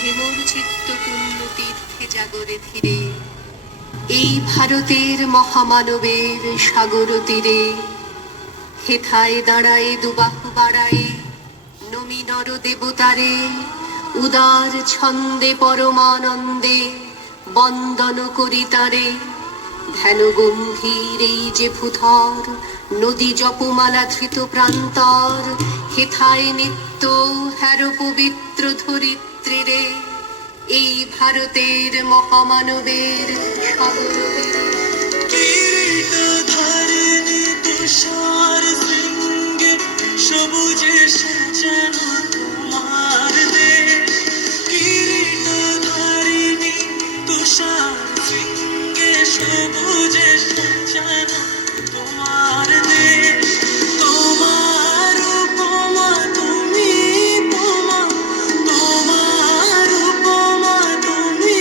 হেমর চিত্তপূর্ণ তীর্থে জাগরে ধীরে, এই ভারতের মহামানবের সাগর তীরে, হেথায় দাঁড়ায় দুবাহু বাড়ায় নমি নর দেবতারে, উদার ছন্দে পরমানন্দে বন্দন করি তারে। ধ্যান গম্ভীর এই যে ভূধর, নদী জপমালা ধৃত প্রান্তর, হেথায় নিত্য হ্যার পবিত্র ধরিত্রীরে, এই ভারতের মহামানবের সাগর তীরে। কিরীটধারিণী তুষার শৃঙ্গে সবুজে সাজানো তোমার দেশ। কিরীটধারিণী তুষার শৃঙ্গে সবুজে সাজানো তোমার দেশ। তোমার উপমা তুমি তোমা, তোমার উপমা তুমি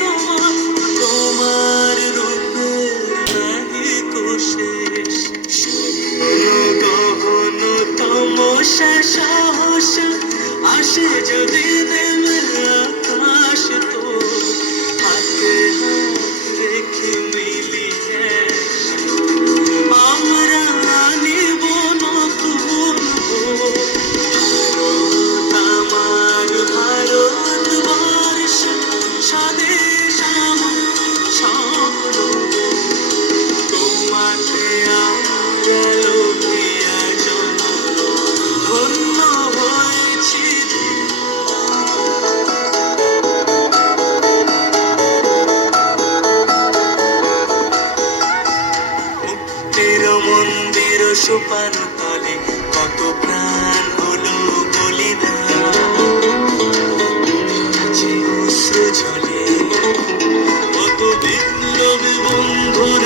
তোমা, তোমার রূপের নাহি কো শেষ। স্বপ্ন গহন তমসা সহসা আসে যদি নেমে আকাশ, তো হাতে হাত রেখে মিলি আমরা নিব নতুন ভোর। ভারত আমার ভারতবর্ষ, স্বদেশ আমার স্বপ্ন। তোমাতে আমরা লোভিয়া জন্ম, ধন্য হয়েছি। মুক্তির মন্দির সোপান তলে কত প্রাণ হলো বলিদান। যে অশ্রু ঝরে কত বিপ্লবী বন্ধুর